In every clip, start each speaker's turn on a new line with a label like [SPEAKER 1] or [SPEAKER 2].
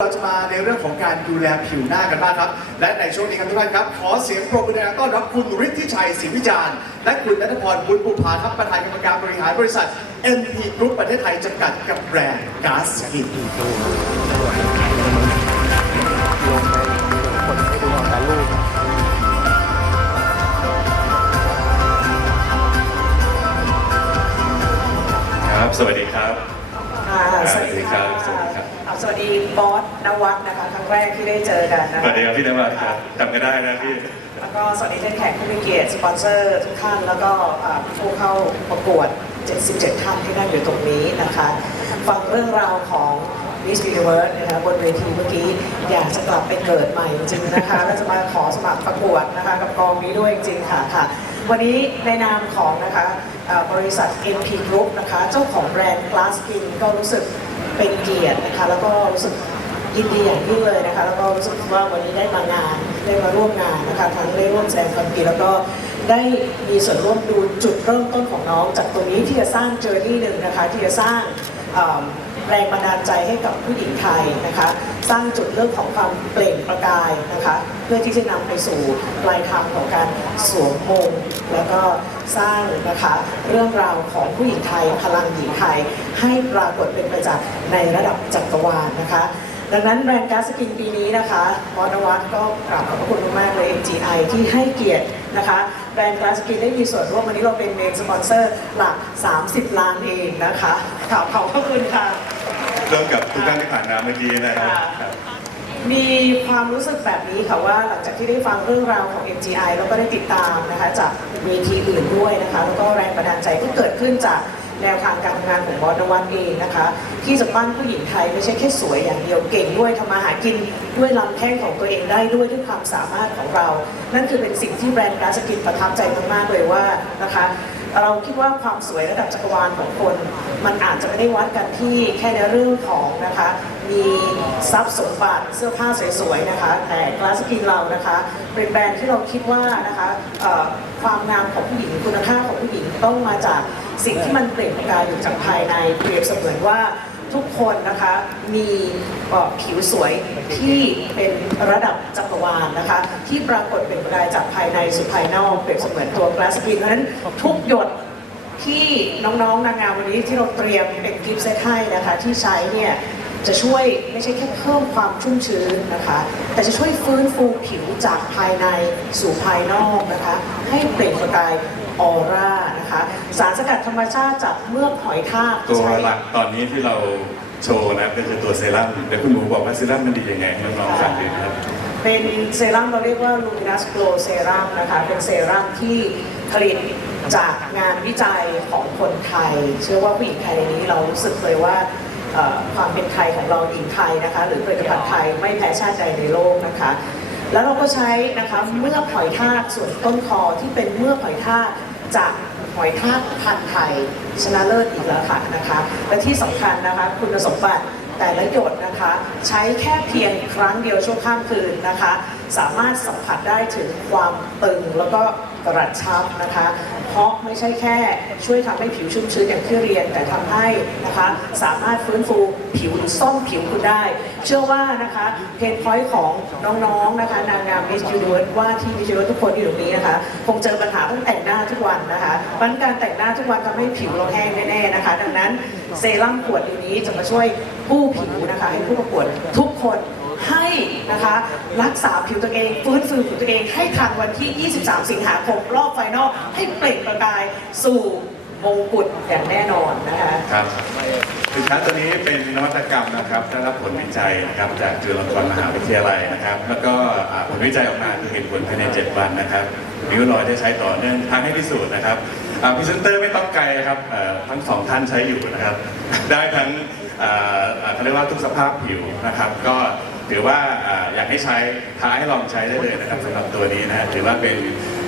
[SPEAKER 1] เราจะมาในเรื่องของการดูแลผิวหน้ากันบ้างครับ และในช่วงนี้ครับทุกท่านครับ ขอเสียงปรบมือดังๆต้อนรับคุณฤทธิชัยศรีวิจารณ์และคุณนัทพรบุญปุภาครับประธานกรรมการบริหารบริษัท MP Group ประเทศไทยจำกัดกับแบรนด์ก๊าซสกิน
[SPEAKER 2] น
[SPEAKER 3] วัด
[SPEAKER 4] นะคะครั้งแรกที่ได้เจอกันนะ
[SPEAKER 3] สวัสดีครับพี่นวัดครับจำกันได้นะพี่
[SPEAKER 4] แล้วก็สวัสดีท่านแขกผู้มีเกียรติสปอนเซอร์ทุกท่านแล้วก็อ่าผู้เข้าประกวด 77 ท่านที่นั่งอยู่ตรงนี้นะคะ ฟังเรื่องราวของ Miss Universe นะคะบนเวทีเมื่อกี้อยากจะกลับไปเกิดใหม่จริงๆนะคะแล้วจะมาขอสมัครประกวดนะคะกับกองนี้ด้วยจริงๆค่ะค่ะ วันนี้ในนามของนะคะอ่าบริษัท MP Group นะคะเจ้าของแบรนด์ Glass Skin ก็รู้สึกเป็นเกียรตินะคะแล้วก็รู้สึก ยินดีอย่างยิ่งเลยนะคะ แล้วก็รู้สึกว่าวันนี้ได้มางานได้มาร่วมงานนะคะทั้งได้ร่วมแสดงความยินดีแล้วก็ได้มีส่วนร่วมดูจุดเริ่มต้นของน้อง จากตรงนี้ที่จะสร้างเจอร์นี่หนึ่งนะคะที่จะสร้างแรงบันดาลใจให้กับผู้หญิงไทยนะคะ สร้างจุดเริ่มของความเปล่งประกายนะคะ เพื่อที่จะนำไปสู่ปลายทางของการสวมมงแล้วก็สร้างนะคะเรื่องราวของผู้หญิงไทยพลังหญิงไทย ให้ปรากฏเป็นประจักษ์ในระดับจักรวาลนะคะ ดังนั้นแบรนด์ก๊าซสกินปีนี้นะคะมอนวัตก็กราบขอบพระคุณมากๆเลย MGI ที่ให้เกียรตินะคะ แบรนด์ก๊าซสกินได้มีส่วนร่วมวันนี้เราเป็นเมนสปอนเซอร์หลัก 30 ล้านเองนะคะขอบขอบพระคุณค่ะ
[SPEAKER 3] เริ่มกับทุกท่านที่ผ่านมาเมื่อกี้นะครับ
[SPEAKER 4] ค่ะ
[SPEAKER 3] ครับ
[SPEAKER 4] มีความรู้สึกแบบนี้ค่ะว่าหลังจากที่ได้ฟังเรื่องราวของ MGI แล้วก็ได้ติดตามนะคะจากเวทีอื่นด้วยนะคะ แล้วก็แรงบันดาลใจที่เกิดขึ้นจาก แนวทางการทำงานของบอสนวัตเองนะคะ ที่จะปั้นผู้หญิงไทยไม่ใช่แค่สวยอย่างเดียวเก่งด้วยทำมาหากินด้วยลำแข้งของตัวเองได้ด้วยด้วยความสามารถของเรา นั่นคือเป็นสิ่งที่แบรนด์กราสกินประทับใจมากๆเลยว่านะคะ เราคิดว่าความสวยระดับจักรวาลของคน มันอาจจะไม่ได้วัดกันที่แค่ในเรื่องของนะคะ มีทรัพย์สมบัติเสื้อผ้าสวยๆนะคะ แต่กลาสกินเรานะคะ เป็นแบรนด์ที่เราคิดว่านะคะความงามของผู้หญิงคุณค่าของผู้หญิงต้องมาจากสิ่งที่มันเปล่งประกายอยู่จากภายในเปรียบเสมือนว่า ทุกคนนะคะมีผิวสวยที่เป็นระดับจักรวาลนะคะ ที่ปรากฏเป็นรายจากภายในสู่ภายนอกเปรียบเสมือนตัวกลาสกินเพราะฉะนั้นทุกหยดที่น้องๆนางงามวันนี้ที่เราเตรียมเป็นกิฟต์เซตให้นะคะที่ใช้เนี่ย จะช่วยไม่ใช่แค่เพิ่มความชุ่มชื้นนะคะ แต่จะช่วยฟื้นฟูผิวจากภายในสู่ภายนอกนะคะ ให้เปล่งประกายออร่านะคะ สารสกัดธรรมชาติจากเมือกหอยทาก
[SPEAKER 3] ตัว
[SPEAKER 4] ใช้
[SPEAKER 3] หลักตอนนี้ที่เราโชว์นะก็คือตัวเซรั่มเดี๋ยวคุณหมูบอกว่าเซรั่มมันดียังไงให้น้องๆฟังดีนะครับ
[SPEAKER 4] เป็นเซรั่มเราเรียกว่า Luminous Glow Serum นะคะ เป็นเซรั่มที่ผลิตจากงานวิจัยของคนไทย เชื่อว่าผู้หญิงไทยในนี้เรารู้สึกเลยว่าเอ่อ ความเป็นไทยของเราหญิงไทยนะคะหรือผลิตภัณฑ์ไทยไม่แพ้ชาติใดในโลกนะคะ แล้วเราก็ใช้นะคะเมือกหอยทากส่วนต้นคอที่เป็นเมือกหอยทากจากหอยทากพันธุ์ไทย ชนะเลิศอีกแล้วค่ะนะคะและที่สำคัญนะคะคุณสมบัติแต่ละหยดนะคะ ใช้แค่เพียงครั้งเดียวช่วงข้ามคืนนะคะ สามารถสัมผัสได้ถึงความตึงแล้วก็กระชับนะคะ เพราะไม่ใช่แค่ช่วยทำให้ผิวชุ่มชื้นอย่างที่เรียน แต่ทำให้นะคะสามารถฟื้นฟูผิวหรือซ่อมผิวคุณได้ เชื่อว่านะคะเพนพอยต์ของน้องๆนะคะนางงามมิสยูนิเวิร์สว่าที่มิสยูนิเวิร์สทุกคนที่อยู่ตรงนี้นะคะ คงเจอปัญหาต้องแต่งหน้าทุกวันนะคะเพราะฉะนั้นการแต่งหน้าทุกวันทำให้ผิวเราแห้งแน่ๆนะคะ ดังนั้นเซรั่มขวดนี้จะมาช่วยกู้ผิวนะคะให้ผู้ประกวดทุกคน ให้นะคะรักษาผิวตัวเองฟื้นฟูผิวตัวเองให้ทันวันที่ 23 สิงหาคมรอบไฟนอลให้เปล่งประกายสู่มงกุฎอย่างแน่นอนนะคะ
[SPEAKER 3] ครับสินค้าตัวนี้เป็นนวัตกรรมนะครับได้รับผลวิจัยนะครับจากจุฬาลงกรณ์มหาวิทยาลัยนะครับ แล้วก็อ่าผลวิจัยออกมาคือเห็นผลภายใน 7 วันนะครับริ้วรอยได้ใช้ต่อเนื่องทั้งให้พิสูจน์นะครับพรีเซนเตอร์ไม่ต้องไกลครับเอ่อทั้งสองท่านใช้อยู่นะครับ ได้ทั้งอ่าอ่าเขาเรียกว่าทุกสภาพผิวนะครับ ก็ ถือว่าอยากให้ใช้ท้าให้ลองใช้ได้เลยนะครับสำหรับตัวนี้นะถือว่าเป็น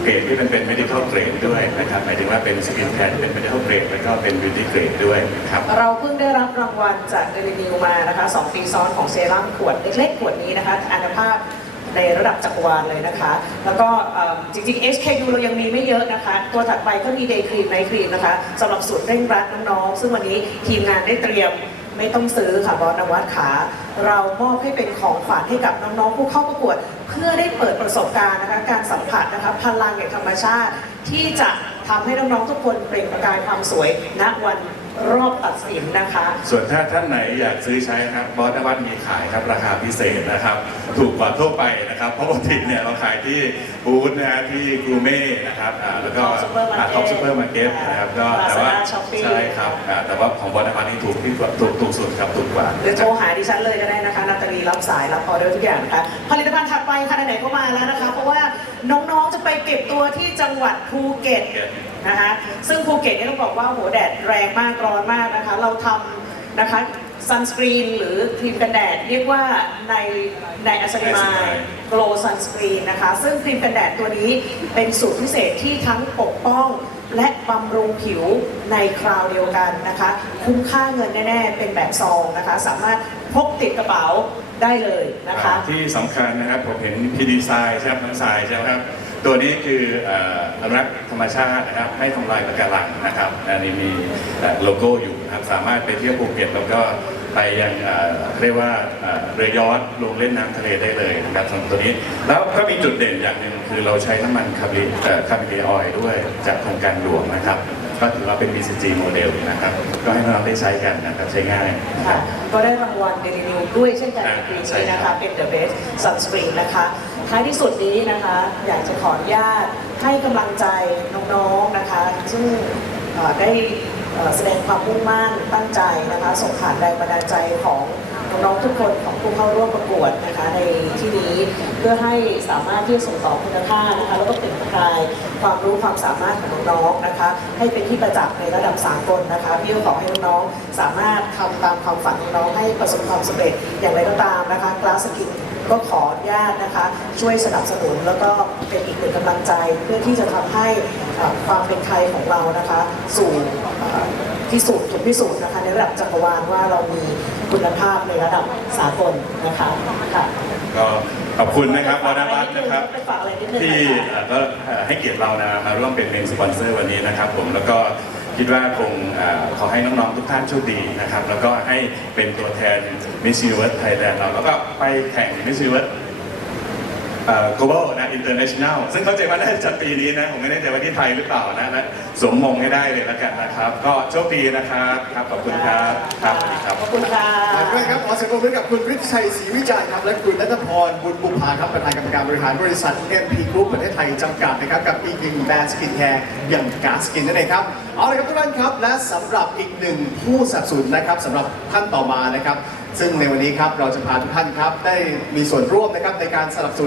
[SPEAKER 3] เกรดที่เป็นเป็น medical grade ด้วยนะครับหมายถึงว่าเป็นสกินแคร์ที่เป็น medical grade แล้วก็เป็น beauty grade ด้วยนะครับ
[SPEAKER 4] เราเพิ่งได้รับรางวัลจากเดลินิวมานะคะสองปีซ้อนของเซรั่มขวดเล็กๆขวดนี้นะคะอันภาพในระดับจักรวาลเลยนะคะ แล้วก็จริงๆ SKU เรายังมีไม่เยอะนะคะ ตัวถัดไปก็มี Day Cream Night Cream นะคะสำหรับสูตรเร่งรัดน้องๆ ซึ่งวันนี้ทีมงานได้เตรียม ไม่ต้องซื้อค่ะบอสนวัดขา เรามอบให้เป็นของขวัญให้กับน้องๆผู้เข้าประกวด เพื่อได้เปิดประสบการณ์นะคะการสัมผัสนะคะพลังแห่งธรรมชาติที่จะทำให้น้องๆทุกคนเปล่งประกายความสวยณวัน รอบตัดสินนะคะ
[SPEAKER 3] ส่วนถ้าท่านไหนอยากซื้อใช้นะครับบอสนวัตมีขายครับราคาพิเศษนะครับ ถูกกว่าทั่วไปนะครับเพราะปกติเนี่ยเราขายที่บูธนะฮะที่กรูเม่นะครับอ่าแล้วก็
[SPEAKER 4] Top Supermarket
[SPEAKER 3] ท็อปซูเปอร์มาร์เก็ตนะครับก็แต่ว่า
[SPEAKER 4] Lazada Shopee
[SPEAKER 3] ใช่ครับอ่าแต่ว่าของบอสนวัตนี่ถูกที่สุดถูกถูกสุดครับถูกกว่า
[SPEAKER 4] หรือโทรหาดิฉันเลยก็ได้นะคะนาตาลีรับสายรับออเดอร์ทุกอย่างนะคะผลิตภัณฑ์ถัดไปค่ะไหนๆก็มาแล้วนะคะ เพราะว่าน้องๆจะไปเก็บตัวที่จังหวัดภูเก็ต นะคะซึ่งภูเก็ตเนี่ยต้องบอกว่าโหแดดแรงมากร้อนมากนะคะ เราทำนะคะซันสกรีนหรือครีมกันแดด เรียกว่าในในอัสมายโกลซันสกรีนนะคะ ซึ่งครีมกันแดดตัวนี้เป็นสูตรพิเศษที่ทั้งปกป้องและบำรุงผิวในคราวเดียวกันนะคะ คุ้มค่าเงินแน่ ๆ เป็นแบบซองนะคะ สามารถพกติดกระเป๋า ได้เลยนะคะ
[SPEAKER 3] ที่สำคัญนะครับผมเห็นพีดีไซน์ใช่ไหมน้องทรายใช่ไหมครับ ตัวนี้คือเอ่ออนุรักษ์ธรรมชาตินะครับไม่ทำลายปะการังนะครับอันนี้มีเอ่อโลโก้อยู่นะครับสามารถไปเที่ยวภูเก็ตแล้วก็ไปยังเอ่อเรียกว่าเอ่อเรือยอชต์ลงเล่นน้ำทะเลได้เลยนะครับสำหรับตัวนี้แล้วก็มีจุดเด่นอย่างหนึ่งคือเราใช้น้ำมันคาร์บิเอ่อคาร์บิเนออยล์ด้วยจากโครงการหลวงนะครับ ก็ถือว่าเป็น BCG โมเดลนะครับก็ให้เราได้ใช้กันนะครับใช้ง่ายนะค
[SPEAKER 4] ค่ะ
[SPEAKER 3] รับ
[SPEAKER 4] ก็ได้รางวัลเดลินิวด้วยเช่นกันในปี
[SPEAKER 3] ใช่
[SPEAKER 4] นี้
[SPEAKER 3] ครั
[SPEAKER 4] นะคะ
[SPEAKER 3] บ
[SPEAKER 4] เป็น The Best Sunscreen นะคะท้ายที่สุดนี้นะคะ อยากจะขออนุญาตให้กำลังใจน้องๆนะคะ ซึ่งเอ่อได้เอ่อแสดงความมุ่งมั่นตั้งใจนะคะส่งผ่านแรงบันดาลใจของ น้องๆทุกคนของผู้เข้าร่วมประกวดนะคะในที่นี้เพื่อให้สามารถที่จะส่งต่อคุณค่านะคะแล้วก็เปล่งประายความรู้ความสามารถของน้องๆนะคะ ให้เป็นที่ประจักษ์ในระดับสากลนะคะพี่ก็ขอให้น้องๆสามารถทำตามความฝันของน้องให้ประสบความสำเร็จอย่างไรก็ตามนะคะกลาสกินก็ขออนุญาตนะคะ ช่วยสนับสนุนแล้วก็เป็นอีกหนึ่งกำลังใจเพื่อที่จะทำให้ความเป็นไทยของเรานะคะ สู่ พิสูจน์ถูกพิสูจน์นะคะในระดับจักรวาลว่าเรามีคุณภาพในระดับสากลนะคะค่ะ
[SPEAKER 3] ก็ขอบคุณนะครับวรวัฒน์นะครับ
[SPEAKER 4] ไปฝากอะไรนิดนึง
[SPEAKER 3] ที่
[SPEAKER 4] นะคะ
[SPEAKER 3] เอ่อก็เอ่อให้เกียรติเรานะมาร่วมเป็นเมนสปอนเซอร์วันนี้นะครับผมแล้วก็คิดว่าคงเอ่อขอให้น้องๆทุกท่านโชคดีนะครับ แล้วก็ให้เป็นตัวแทน Miss Universe Thailand เราแล้วก็ไปแข่ง Miss Universe เอ่อ global นะ international ซึ่งเข้าใจว่าน่าจะจัดปีนี้นะ ผมไม่แน่ใจว่าที่ไทยหรือเปล่านะนะสวมมงให้ได้เลยแล้วกันนะครับ ก็โชคดีนะครับครับ ขอบคุณครับครับสวัสดีครับ
[SPEAKER 4] ขอบคุณค่ะ
[SPEAKER 1] ฝากด้วยครับขอเสียงปรบมือกับคุณฤทธิชัยศรีวิจัยครับและคุณนัทพรบุญบุภาครับประธานกรรมการบริหารบริษัท MP Group ประเทศไทยจำกัดนะครับกับอีกหนึ่งแบรนด์สกินแคร์อย่างกาสกินนั่นเองครับเอาละครับทุกท่านครับและสำหรับอีกหนึ่งผู้สนับสนุนนะครับสำหรับท่านต่อมานะครับ ซึ่งในวันนี้ครับเราจะพาทุกท่านครับได้มีส่วนร่วมนะครับในการสนับสนุน